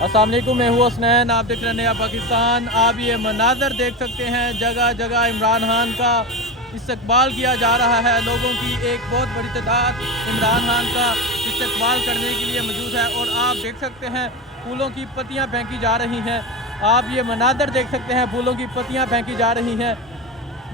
अस्सलाम वालेकुम, मैं हूँ हसनैन, आप देख रहे हैं नया पाकिस्तान। आप ये मनाज़र देख सकते हैं, जगह जगह इमरान खान का इस्तकबाल किया जा रहा है। लोगों की एक बहुत बड़ी तादाद इमरान खान का इस्तकबाल करने के लिए मौजूद है और आप देख सकते हैं फूलों की पत्तियाँ फेंकी जा रही हैं। आप ये मनाज़र देख सकते हैं, फूलों की पत्तियाँ फेंकी जा रही हैं।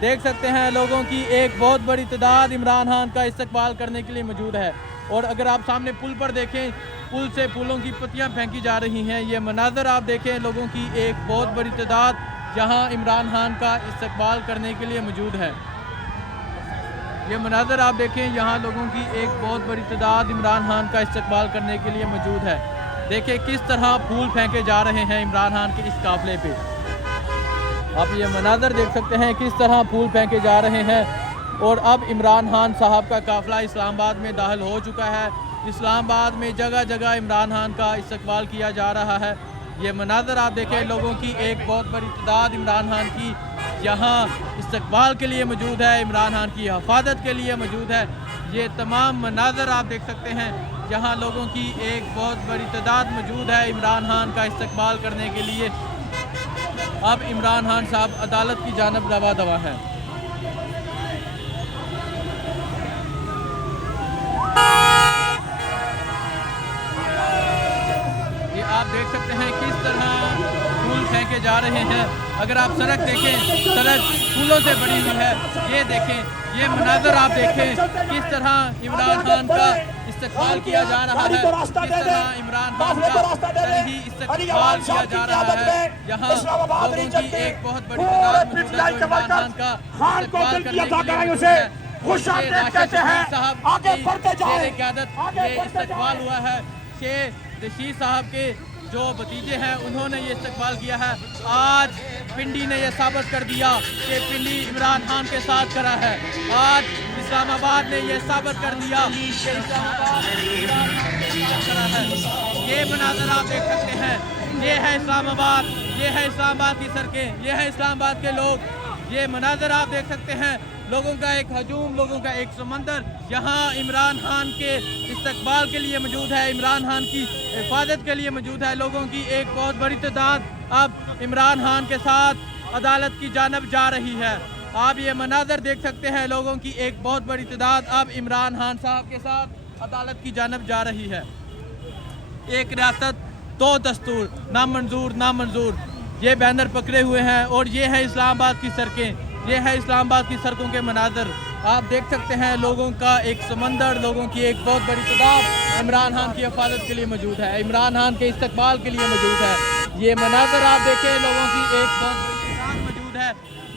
देख सकते हैं लोगों की एक बहुत बड़ी तादाद इमरान खान का इस्तकबाल करने के लिए मौजूद है। और अगर आप सामने पुल पर देखें, पुल से फूलों की पत्तियां फेंकी जा रही हैं। ये मनाज़र आप देखें, लोगों की एक बहुत बड़ी तादाद यहाँ इमरान खान का इस्तकबाल करने के लिए मौजूद है। ये मनाज़र आप देखें, यहाँ लोगों की एक बहुत बड़ी तादाद इमरान खान का इस्तकबाल करने के लिए मौजूद है। देखें किस तरह फूल फेंके जा रहे हैं इमरान खान के इस काफ़िले पे। आप ये मनाज़र देख सकते हैं किस तरह फूल फेंके जा रहे हैं। और अब इमरान खान साहब का काफ़िला इस्लामाबाद में दाखिल हो चुका है। इस्लामाबाद में जगह जगह इमरान खान का इस्तकबाल किया जा रहा है। ये मनाज़र आप देखें, लोगों की एक बहुत बड़ी तादाद इमरान खान की यहाँ इस्तकबाल के लिए मौजूद है, इमरान खान की हिफाजत के लिए मौजूद है। ये तमाम मनाज़र आप देख सकते हैं, यहाँ लोगों की एक बहुत बड़ी तादाद मौजूद है इमरान खान का इस्तकबाल करने के लिए। अब इमरान खान साहब अदालत की जानब रवा दवा हैं। ये आप देख सकते हैं किस तरह फूल फेंके जा रहे हैं। अगर आप सड़क देखें, सड़क फूलों से भरी हुई है। ये देखें, ये मनाज़र आप देखें किस तरह इमरान खान का इस्तकबाल किया जा रहा है, किस तरह इमरान खान का तरीही इस्तकबाल किया जा रहा है। यहाँ लोगों की एक बहुत बड़ी तादाद मौजूद है जो इमरान खान का इस्तकबाल करने के लिए है। साहब की क़यादत ये इस्तकबाल हुआ है। शेख रशीद साहब के जो भतीजे हैं उन्होंने ये इस्तकबाल किया है। आज पिंडी ने यह साबित कर दिया कि पिंडी इमरान खान के साथ खड़ा है। आज इस्लामाबाद ने यह साबित कर दिया कि इस्लामाबाद खड़ा है। ये मनाज़र आप देख सकते हैं, ये है इस्लामाबाद, ये है इस्लामाबाद की सड़कें, ये है इस्लामाबाद के लोग। ये मनाज़र आप देख सकते हैं, लोगों का एक हजूम, लोगों का एक समंदर यहाँ इमरान खान के इस्तकबाल के लिए मौजूद है, इमरान खान की हिफाजत के लिए मौजूद है। लोगों की एक बहुत बड़ी तादाद अब इमरान खान के साथ अदालत की जानब जा रही है। आप ये मनाज़र देख सकते हैं, लोगों की एक बहुत बड़ी तादाद अब इमरान खान साहब के साथ अदालत की जानब जा रही है। एक रियासत दो दस्तूर, नामंजूर नामंजूर, ये बैनर पकड़े हुए हैं। और ये है इस्लामाबाद की सड़कें, ये है इस्लामाबाद की सड़कों के मनाज़र। आप देख सकते हैं लोगों का एक समंदर, लोगों की एक बहुत बड़ी तादाद इमरान खान की हिफाजत के लिए मौजूद है, इमरान खान के इस्तकबाल के लिए मौजूद है। ये मनाज़र आप देखें, लोगों की एक बहुत बड़ी तादाद मौजूद है।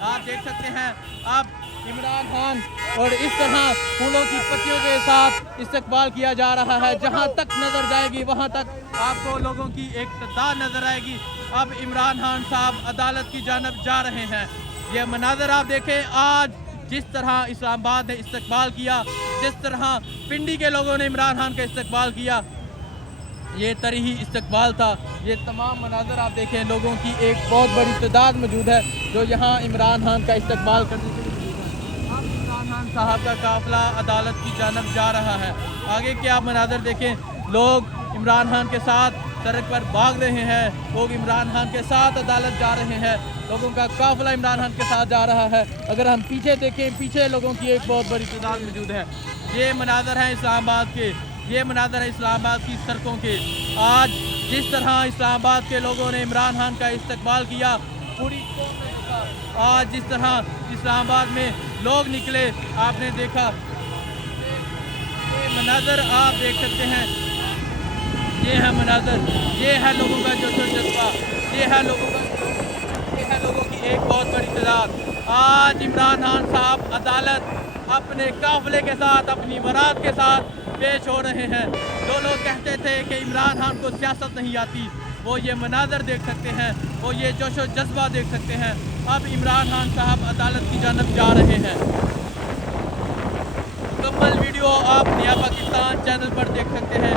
आप देख सकते हैं अब इमरान खान और इस तरह फूलों की पत्तियों के साथ इस्तकबाल किया जा रहा है। जहाँ तक नज़र जाएगी वहाँ तक आपको लोगों की एक तादाद नज़र आएगी। अब इमरान खान साहब अदालत की जानब जा रहे हैं। ये मनाज़र आप देखें, आज जिस तरह इस्लामाबाद ने इस्तकबाल किया, जिस तरह पिंडी के लोगों ने इमरान खान का इस्तकबाल किया, ये तरीही इस्तकबाल था। ये तमाम मनाज़र आप देखें, लोगों की एक बहुत बड़ी तादाद मौजूद है जो यहाँ इमरान खान का इस्तकबाल करने के लिए मौजूद है। अब इमरान खान साहब का काफ़िला अदालत की जानब जा रहा है। आगे के आप मनाज़र देखें, लोग इमरान खान के साथ सड़क पर भाग रहे हैं, लोग इमरान खान के साथ अदालत जा रहे हैं। लोगों का काफ़िला इमरान खान के साथ जा रहा है। अगर हम पीछे देखें, पीछे लोगों की एक बहुत बड़ी तादाद मौजूद है। ये मनाज़र हैं इस्लामाबाद के, ये मनाज़र है इस्लामाबाद की सड़कों के। आज जिस तरह इस्लामाबाद के लोगों ने इमरान खान का इस्तकबाल किया, पूरी कौम ने देखा। आज जिस तरह इस्लामाबाद में लोग निकले, आपने देखा। ये मनाज़र आप देख सकते हैं, ये है मनाज़र, ये है लोगों का जोश और जज्बा, ये है लोगों का, ये है लोगों की एक बहुत बड़ी तादाद। आज इमरान खान साहब अदालत अपने काफ़िले के साथ, अपनी बारात के साथ पेश हो रहे हैं। जो लोग कहते थे कि इमरान खान को सियासत नहीं आती, वो ये मनाज़र देख सकते हैं, वो ये जोश और जज्बा देख सकते हैं। अब इमरान खान साहब अदालत की जानब जा रहे हैं। मुकम्मल वीडियो आप नया पाकिस्तान चैनल पर देख सकते हैं।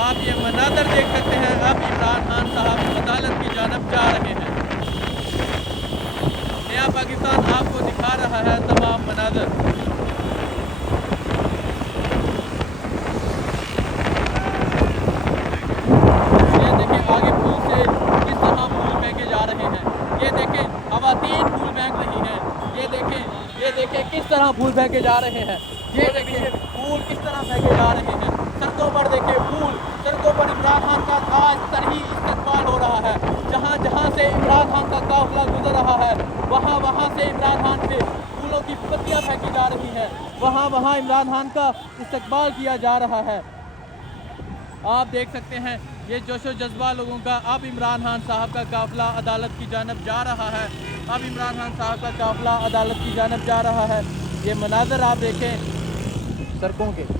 आप ये मनाज़र देख सकते हैं, अब इमरान खान साहब अदालत की जानब जा रहे हैं। नया पाकिस्तान आपको दिखा रहा है तमाम मनाज़र। ये देखिए आगे फूल फेंके जा रहे हैं। ये देखिए फूल किस तरह फेंके जा रहे हैं। सड़कों पर देखिए फूल, सड़कों पर इमरान खान का आज तरही इस्तकबाल हो रहा है। जहाँ जहाँ से इमरान खान का काफिला गुजर रहा है वहाँ वहाँ से इमरान खान पे फूलों की पत्तियाँ फेंकी जा रही हैं। वहाँ वहाँ इमरान खान का इस्तकबाल किया जा रहा है। आप देख सकते हैं ये जोशो जज्बा लोगों का। अब इमरान खान साहब का काफिला अदालत की जानब जा रहा है। अब इमरान खान साहब का काफिला अदालत की जानब जा रहा है। ये मनाज़र आप देखें सड़कों के।